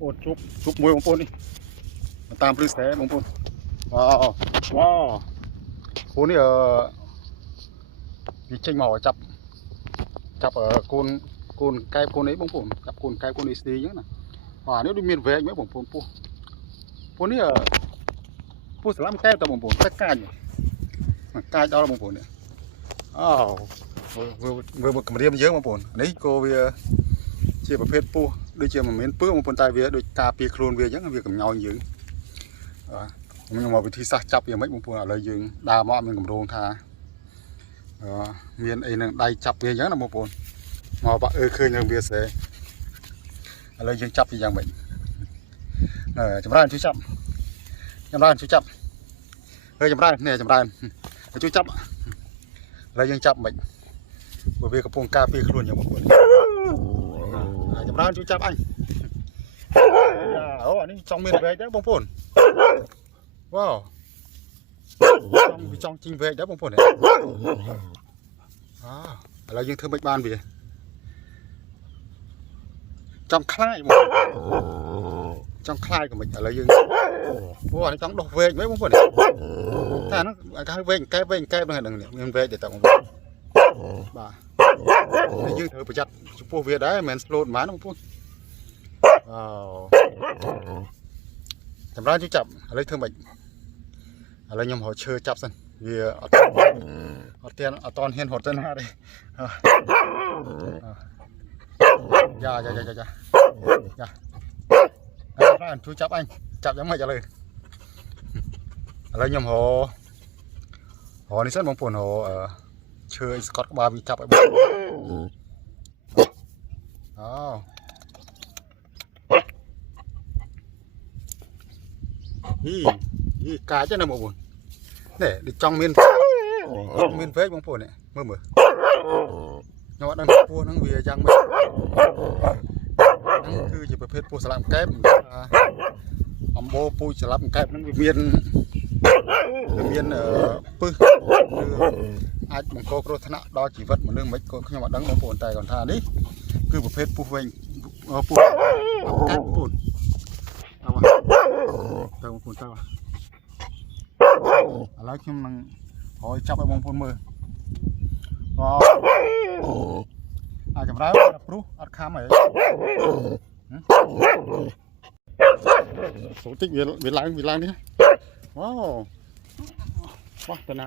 បងប្អូនជប់មួយបងប្អូននេះតាមព្រឹស្តែបងប្អូនវ៉ាពូនេះវាចេញមកចាប់កូនកែបកូននេះបងប្អូនចាប់កូនកែបកូននេះស្ទីអញ្ចឹងណាបាទនេះដូចមានវែកមែនបងប្អូនពូនេះពូស្លាប់កែបតើបងប្អូនតែកាចដល់បងប្អូននេះមើលកម្រាមយើងបងប្អូននេះក៏វាជាប្រភេទពូដូចជាមិនមែនពើបងប្អូនតែវាដូចការពារខ្លួនវាអញ្ចឹងវាកំញោញយើងខ្ញុំមកវិធីសាស្ត្រចាប់វាមិនបងប្អូនឥឡូវយើងដើរមកមានកម្រងថាមានអីនឹងដៃចាប់វាអញ្ចឹងណាបងប្អូនមកបាក់ឃើញនឹងវាស្អីឥឡូវយើងចាប់វាយ៉ាងម៉េចចម្រើនជួយចាប់ហើយចម្រើននេះចម្រើនជួយចាប់ឥឡូវយើងចាប់មិនព្រោះវាកំពុងការពារខ្លួនយ៉ាងបងប្អូនចម្រើនជួយចាប់អញអូអានេះចង់មានវែកដែរបងប្អូនវ៉ាវចង់ជីងវែកដែរបងប្អូនឥឡូវយើងធ្វើមិនបានវាចង់ខ្លាចមកចង់ខ្លាចក៏មិនឥឡូវយើងអូអានេះចង់ដោះវែកហ្មងបងប្អូនតែហ្នឹងគេហៅវែកកែបហ្នឹងមានវែកដែរតើបងប្អូនបាទយើងត្រូវប្រយ័ត្នចំពោះវាដែរមិនមែនស្លូតហ្មងបងប្អូនចម្រើនជួយចាប់ឥឡូវធ្វើម៉េចឥឡូវខ្ញុំរកឈើចាប់សិនវាអត់ហ៊ានរត់ទៅណាទេយ៉ាជួយចាប់អញចាប់យ៉ាងម៉េចឥឡូវខ្ញុំរកនេះសិនបងប្អូនឈើស្កត់ក្បាលវាចាប់ឲ្យបងនេះកាចណាបងប្អូននេះដូចចង់មានវែកបងប្អូននេះមើលខ្ញុំអត់ដឹងពស់ហ្នឹងវាយ៉ាងម៉េចហ្នឹងគឺជាប្រភេទពស់ស្លាប់កែបអំបោពូជស្លាប់កែបហ្នឹងវាមានពឹសអាចបង្កគ្រោះថ្នាក់ដល់ជីវិតមនុស្សមិនក៏ខ្ញុំអត់ដឹងបងប្អូនតែគាត់ថានេះគឺប្រភេទពស់វិញពស់កែបបងប្អូនតើបងប្អូនតើឥឡូវខ្ញុំនឹងឲ្យចាប់ឲ្យបងប្អូនមើលចម្រើនព្រោះអត់ខំអីសូតិចវាឡើងនេះវ៉ាបោះទៅណា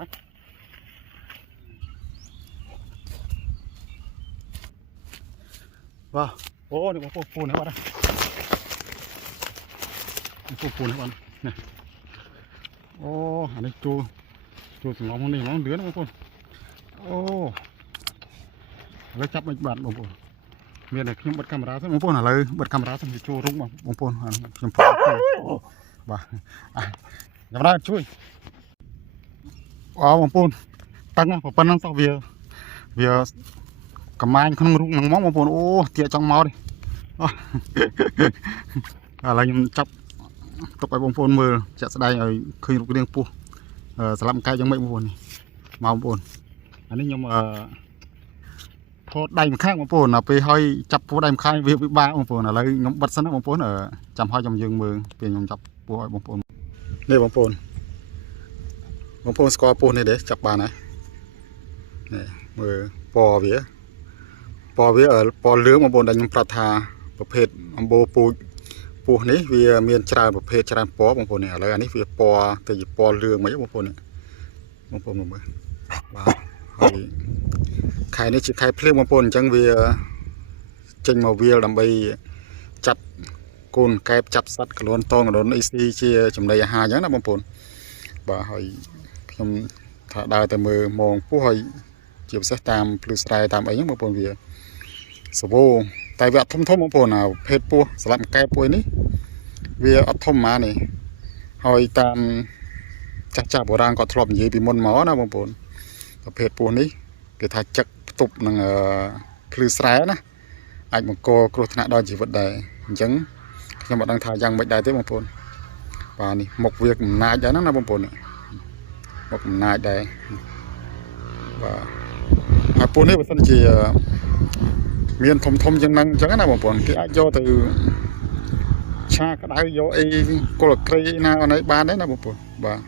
វ៉ាអូនេះបងប្អូនពូនេះបាត់ហើយពូនេះបាត់នេះអូអានេះចូលសំឡងនេះហ្មងលឿនបងប្អូនអូឥឡូវចាប់មិនបាត់បងប្អូនមានតែខ្ញុំបិទកាមេរ៉ាសិនបងប្អូនឥឡូវបិទកាមេរ៉ាសិនវាចូលរុំបងប្អូនខ្ញុំព្រមបាទចម្រើនជួយបងប្អូនតាំងប៉ុណ្ណឹងសោះវាកំាញក្នុងរូបហ្នឹងហ្មងបងប្អូនអូទាចង់មកនេះឥឡូវខ្ញុំចាប់ទុកឲ្យបងប្អូនមើលចាក់ស្ដែងឲ្យឃើញរូបរាងពស់ស្លាប់កាយយ៉ាងម៉េចបងប្អូននេះមកបងប្អូនអានេះខ្ញុំថតដៃម្ខាងបងប្អូនដល់ពេលហើយចាប់ពស់ដៃម្ខាងវាពិបាកបងប្អូនឥឡូវខ្ញុំបិទសិនណាបងប្អូនចាំហើយចាំយើងមើលពេលខ្ញុំចាប់ពស់ឲ្យបងប្អូននេះបងប្អូនស្គាល់ពស់នេះទេចាប់បានហើយនេះមើលពណ៌វាពណ៌លឿងបងប្អូនដែលខ្ញុំប្រាប់ថាប្រភេទអំបោពូជពស់នេះវាមានច្រើនប្រភេទច្រើនពណ៌បងប្អូននេះឥឡូវអានេះវាពណ៌ទៅជាពណ៌លឿងហ្មងបងប្អូនមើលបាទហើយខែនេះជាខែភ្លៀងបងប្អូនអញ្ចឹងវាចេញមកវាលដើម្បីចាប់កូនកែបចាប់សត្វកលួនតងកលួនអីស៊ីជាចំណីអាហារអញ្ចឹងណាបងប្អូនបាទហើយខ្ញុំថាដើរទៅមើលមងពស់ហើយជាពិសេសតាមភ្លឺស្រែតាមអីហ្នឹងបងប្អូនវាសវោតែវាអត់ធំបងប្អូនភេទពស់ស្លាប់កែបពស់នេះវាអត់ធំហ្មងនេះហើយតាមចាស់បុរាណគាត់ធ្លាប់និយាយពីមុនមកណាបងប្អូនប្រភេទពស់នេះគេថាចឹកផ្ទប់នឹងភ្លឺស្រែណាអាចបង្កគ្រោះថ្នាក់ដល់ជីវិតដែរអញ្ចឹងខ្ញុំអត់ដឹងថាយ៉ាងម៉េចដែរទេបងប្អូនបាទនេះមុខវាកំណាចដែរណាបងប្អូនមុខកំណាចដែរបាទហើយពស់នេះបើសិនជាមានធំជាងហ្នឹងអញ្ចឹងណាបងប្អូនគេអាចយកទៅ xa cái đáy vô ấy cô là cây nào ở đây bán đấy là một buồn và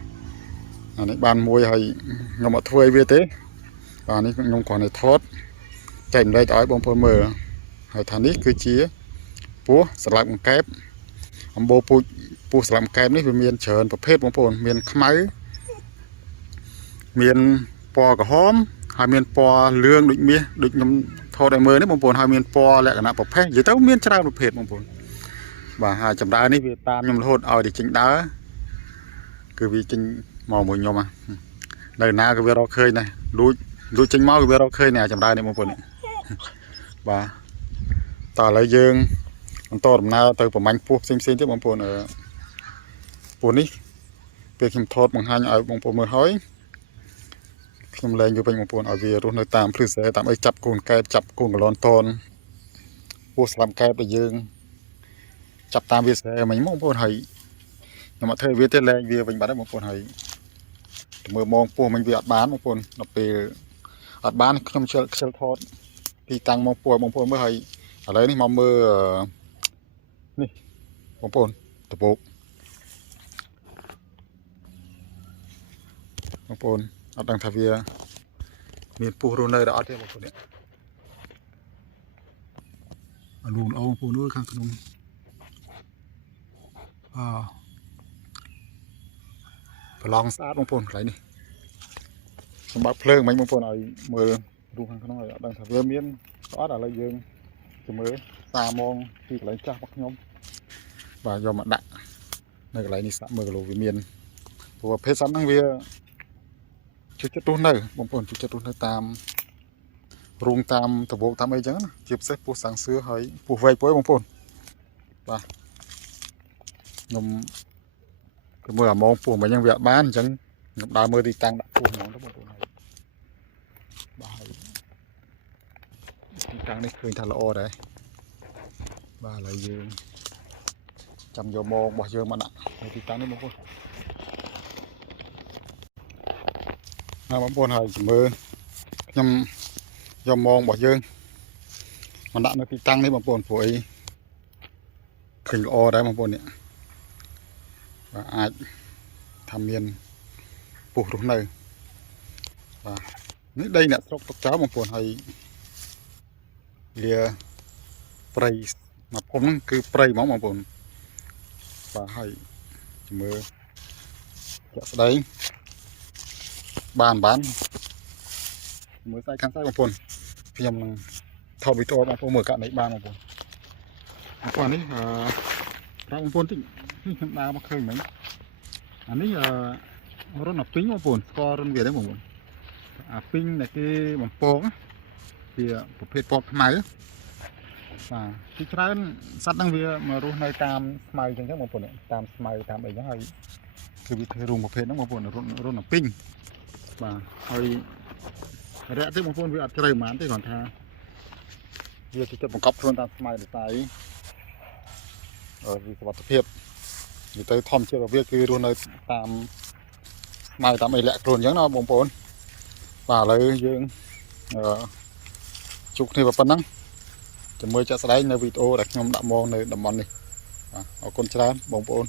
ở đây bán mùi hay ngầm ở thuê về thế và này nhung còn này thoát chạy đây tới bông phơi mờ hay thằng ấy cứ chia búa sập lại một kép ông bố bố sập lại một kép này về miền trơnประเภทบางคนmiền khmai miền pò cả hóm hai miền pò lương định mía định nhầm thọ đại mờ đấy bang phồn hai miền pò lại cả nạpประเภทvậy tao miền traoประเภทบางคนvà hai chấm đá này về tam nhầm hốt ở để chính đá cứ vì chính mò mùi nhom à đời na cái việc đó khơi này đuôi chính máu cái việc đó khơi này chấm đá này bang phồn và tỏ lại dương to đầm na từ bầm anh phu xem tiếp bang phồn ở phồn ní việc khiêm thọt bằng hai ở bang phồn mưa hói khiêm lênอยู่เป็นบางphồn ở vìรุ่นnơi tam phứ sẽ tam ấy chập cồn cây chập cồnกับร้อนทอนพวกสลัมcâyไปdươngจับตามวิสัยมันมองพวกไทยnhưng mà thờiวิเทศแรงวิเป็นบ้านได้บางคนไทยเมื่อมองพวกมันวิอัดบ้านบางคนเราไปอัดบ้านขนมเชลทอดที่ตังมองพวกบางคนเมื่อไทยอะไรนี่มาเมื่อนี่บางคนตะโปกบางคนอัดดังทาวีมีปูโรเนอร์อัดที่บางคนเนี่ยลูนเอาบางคนนู้นข้างขนมลองสาดบางคนไรนี่สมบัติเพลิงไหมบางคนเอามือดูข้างนอกดังถ้าเรือเมียนก็อะไรเยอะจะมือตามองที่อะไรจ้าพักยมvà do mặt đạn này cái này sạ mờ lồ vì miền và phê sẵn năng về chút chất tốt này bông phồn chút chất tốt này tam rung tam tập bộ tam ấy chứ chụp xếp phụ sáng xưa hơi phụ vây với bông phồn và nhom cái mưa mong phụ mà nhân việc bán chẳng đào mưa đi tăng đã phụ nó bông phồn này tăng này khơi thà lọ đấy và lại dương chăm vô mông bỏ dương mà nặng thì tăng đấy bông phồn bông phồn này mưa nhom vô mông bỏ dương mà nặng nó thì tăng đấy bông phồn phổi khơi lọ đấy bông phồn này và ai tham miên phụ lúc này và đây là sốc tóc cháu bông phồn hay lia prey màผมคือ prey มองบางคนvà hayมือจะđấy bánมือใส่ข้างใต้บางคนพยายามทอวิโต้บางคนมือกันในบ้านบางคนนี้เราบางคนที่ดาวมาเคยไหมอันนี้รถหนับปิ้งบางคนก็รถเวียดได้บางคนปิ้งในที่บางโป่งthìประเภทปอกไหมที่ใช้สัตว์ตั้งเวียมารู้ในตามสมัยจังจังบางคนเนี่ยตามสมัยตามอะไรอย่างเงี้ยคือวิธีรุงประเภทนั้นบางคนรุ่นปิ้งvà hơi rẽ tới bang phồn vì ăn chơi mán tới còn tha việc thì bằng cọp luôn tạm mày để tại vì vật thực hiện vì tới thom chưa có việc cứ luôn nơi tạm mày tạm ấy lẹ luôn giống nó bang phồn và lấy dương chụp thì vào phần năng chỉ mới cho đây nơi video đặt nhóm đạm môn này đầm mòn này ở con trai bang phồn